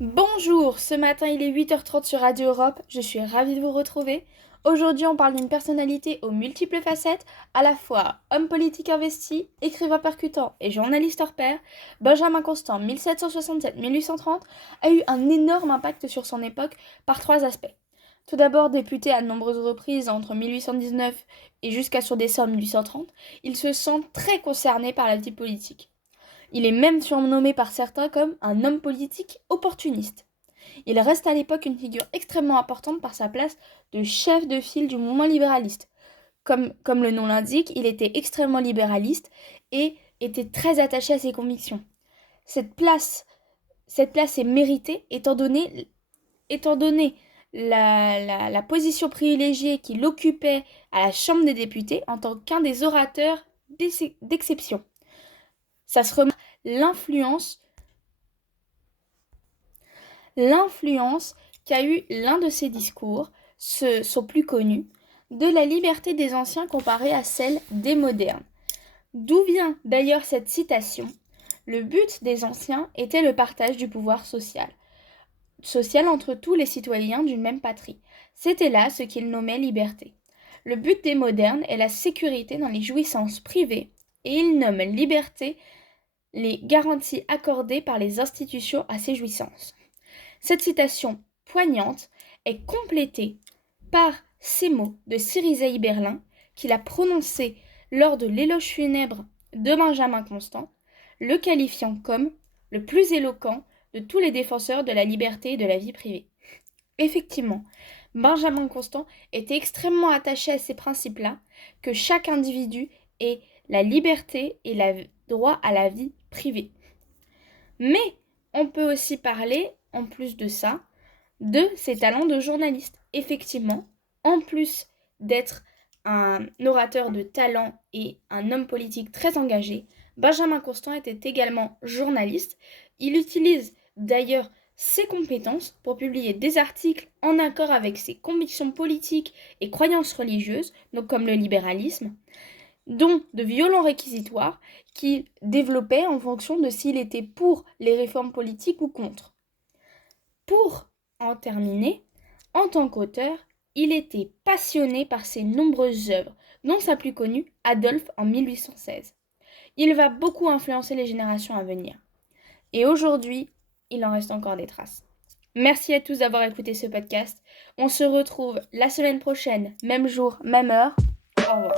Bonjour, ce matin il est 8h30 sur Radio Europe, je suis ravie de vous retrouver. Aujourd'hui on parle d'une personnalité aux multiples facettes, à la fois homme politique investi, écrivain percutant et journaliste hors pair. Benjamin Constant, 1767-1830, a eu un énorme impact sur son époque par trois aspects. Tout d'abord député à de nombreuses reprises entre 1819 et jusqu'à son décès en 1830, il se sent très concerné par la vie politique. Il est même surnommé par certains comme un homme politique opportuniste. Il reste à l'époque une figure extrêmement importante par sa place de chef de file du mouvement libéraliste. Comme le nom l'indique, il était extrêmement libéraliste et était très attaché à ses convictions. Cette place est méritée étant donné la position privilégiée qu'il occupait à la Chambre des députés en tant qu'un des orateurs d'exception. Ça se remarque l'influence qu'a eu l'un de ses discours, son plus connu, de la liberté des anciens comparée à celle des modernes. D'où vient d'ailleurs cette citation ? Le but des anciens était le partage du pouvoir social entre tous les citoyens d'une même patrie. C'était là ce qu'ils nommaient liberté. Le but des modernes est la sécurité dans les jouissances privées, et ils nomment liberté les garanties accordées par les institutions à ces jouissances. Cette citation poignante est complétée par ces mots de Cérizet Berlin qu'il a prononcés lors de l'éloge funèbre de Benjamin Constant, le qualifiant comme le plus éloquent de tous les défenseurs de la liberté et de la vie privée. Effectivement, Benjamin Constant était extrêmement attaché à ces principes-là, que chaque individu ait la liberté et le droit à la vie privée. Mais on peut aussi parler, en plus de ça, de ses talents de journaliste. Effectivement, en plus d'être un orateur de talent et un homme politique très engagé, Benjamin Constant était également journaliste. Il utilise d'ailleurs ses compétences pour publier des articles en accord avec ses convictions politiques et croyances religieuses, donc comme le libéralisme, dont de violents réquisitoires qu'il développait en fonction de s'il était pour les réformes politiques ou contre. Pour en terminer, en tant qu'auteur, il était passionné par ses nombreuses œuvres, dont sa plus connue, Adolphe en 1816. Il va beaucoup influencer les générations à venir. Et aujourd'hui, il en reste encore des traces. Merci à tous d'avoir écouté ce podcast. On se retrouve la semaine prochaine, même jour, même heure. Au revoir.